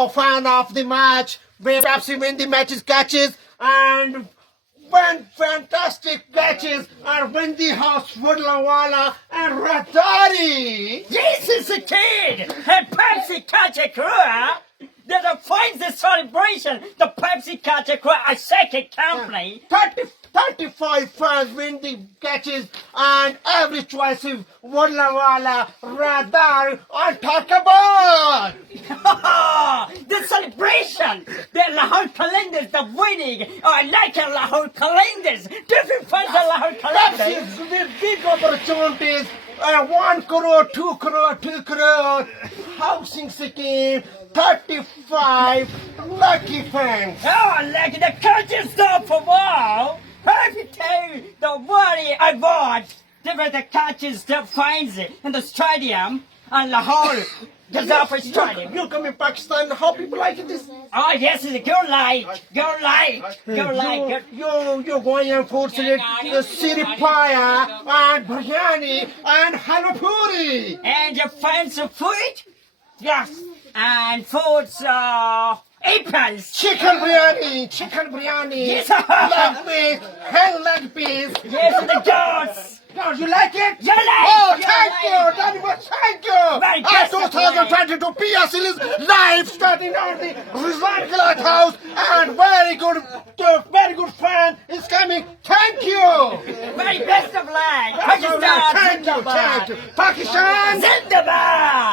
fan of the match where Pepsi win the matches catches and win fantastic catches and win the house Woodlawala and Radari. This is a kid and Pepsi catch a crew. That defines the celebration. The Pepsi catch a crew a second company. 35 fans win the catches and every choice is Woodlawala, Radar and Talkabad. The celebration. The Lahore calendars, the winning. I like a Lahore calendars. Different fans of Lahore calendars. Pepsi with big opportunities. 1 crore, 2 crore, 2 crore. Housing scheme. 35 lucky fans. Oh, like the country stop for wow. Every time the worry I want, different the catches that finds it in the stadium and Lahore. The Zafar Stadium. You come in Pakistan, how people like this? Oh, yes, it's a good light. Good light. Good light. You're going and food select siripaya and biryani and halapuri. And you find some food? Yes. And foods, apples. Chicken biryani. Yes. Leg piece, hen leg piece. Yes, and the goats. God, you like it? You like Oh, you thank like you, very much, thank you. Very best of 2022 PSL is live, starting on the Recycle House, and very good fan is coming. Thank you. Very best of luck. Thank you. Pakistan. Thank you. Pakistan. Zindabad.